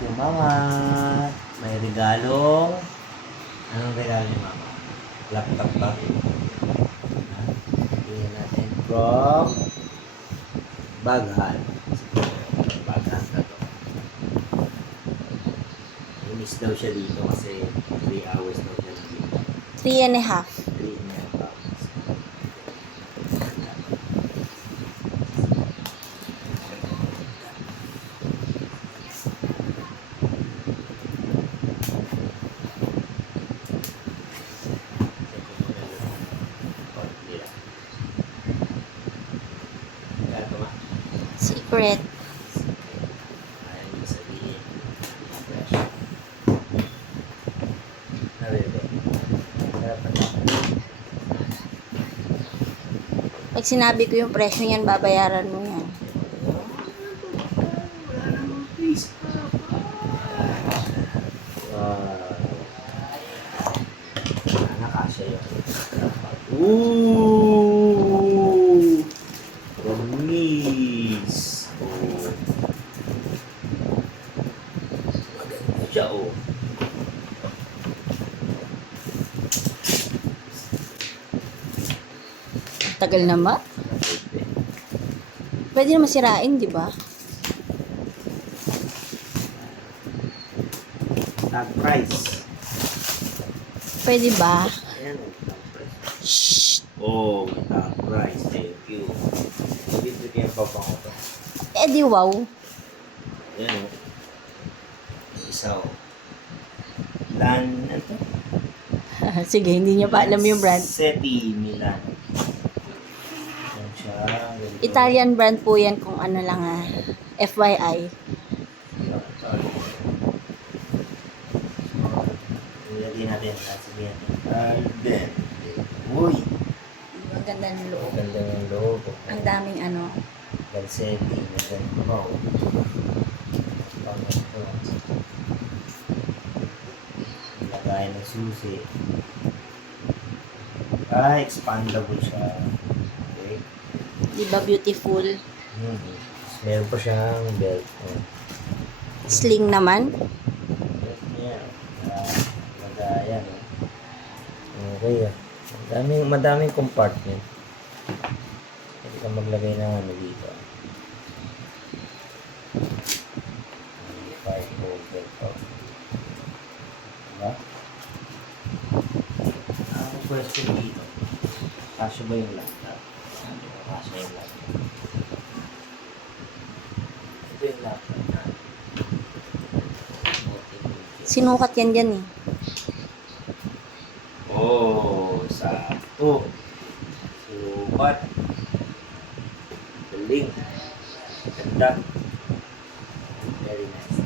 you, Mama. May regalong... Anong regalo ni Mama? Laptop ba? Ha? Tingnan natin. From... Baghan. Baghan na to. Miss daw siya dito kasi 3 hours daw siya dito. 3.5. 3.5 hours. Secret. Ayaw niyo sabihin. Fresh. Nabebe. Sarap na. Pag sinabi ko yung presyo niyan, babayaran mo yan. Nakasya yun. Ooh! Promise! Oh. Maganda siya, oh. Tagal naman. Pwede naman sirain, di ba? Tag price. Pwede ba? Ayan, oh. Tag price. Shh! Oh, may tag price. Thank you. Dito kayo pa pang ito. Eh di wow. Ayan, oh. Isa, oh. Lan, ano to? Sige, hindi niyo pa alam yung brand. Seti Milan. Ayan siya. Ganito. Italian brand po yan kung ano lang FYI. Ilagay natin. Sabihin natin. Alden. Uy! Ang ganda ng loob. Ganda ng loob. Ang daming ano. Galseti. Maganda pa. Lagay ng susi. Expandable siya. Okay. Di ba beautiful? Meron pa siyang belt. Oh. Sling naman. Belt niya. Lagayan. Oh. Okay ah. Madaming compartment. Pwede ka maglagay ng ano dito. 5 volt belt. Oh. Diba? Ang question dito. Kasya ba yung laptop? Kasya yung laptop. Ito yung laptop na. Sinukat yan dyan eh. Oh, sakto. Supat. Galing. Ganda. Very nice.